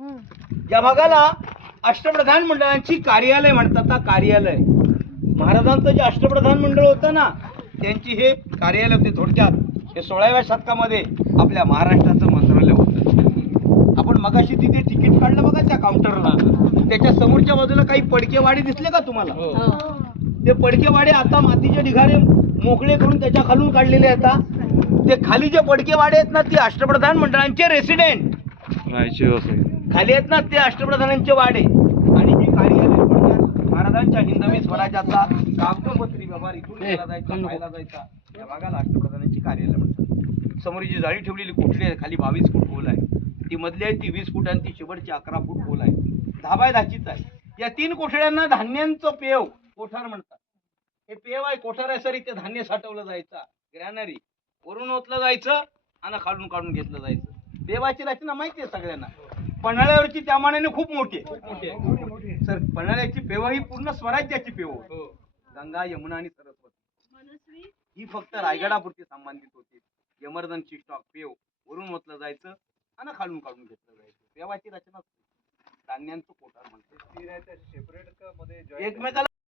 या भागाला अष्टप्रधान मंडळांची कार्यालय म्हणतात. कार्यालय महाराजांचं जे अष्टप्रधान मंडळ होतं ना, त्यांची हे कार्यालय होते. थोडक्यात हे 16व्या शतकामध्ये आपल्या महाराष्ट्राचं मंत्रालय होतं. आपण मगाशी तिथे तिकीट काढलं बघा त्या काउंटरला, त्याच्या समोरच्या बाजूला काही पडकेवाडे दिसले का तुम्हाला? ते पडकेवाडे आता मातीचे ढिगारे मोकळे करून त्याच्या खालून काढलेले आहेत. ते खाली जे पडकेवाडे आहेत ना, ते अष्टप्रधान मंडळांचे रेसिडेंट खाली आहेत ना, ते अष्टप्रधानांचे वाडे. आणि हे कार्यालय महाराजांच्या हिंदवी स्वराज्याचा कागदोपत्री व्यवहार इथून केला जायचा, पाहिला जायचा. या भागाला अष्टप्रधानांची कार्यालय म्हणतात. समोर जी जाळी ठेवलेली कोठडी आहे, खाली 22 फूट खोल आहे. ती मधली आहे ती 20 फूट आणि ती शेवटची 11 फूट खोल आहे. 10 बाय 10चीच आहे. या 3 कोठड्यांना धान्यांचं पेव कोठार म्हणतात. हे पेव आहे, कोठार आहे सर. इथे धान्य साठवलं जायचं, ग्रॅनरी वरून ओतलं जायचं आणि खालून काढून घेतलं जायचं. पेवाची रचना माहिती आहे सगळ्यांना. पन्हाळ्यावरची त्या मानाने खूप मोठी आहे सर. पन्हाळ्याची पेव ही पूर्ण स्वराज्याची पेव. गंगा, यमुना आणि सरस्वती ही फक्त रायगडापुरती संबंधित होती. एमर्जन्सी स्टॉक पेव वरून ओतलं जायचं आणि खालून काढून घेतलं जायचं. पेवाची रचना धान्यांचं कोठार म्हणते. एकमेकाला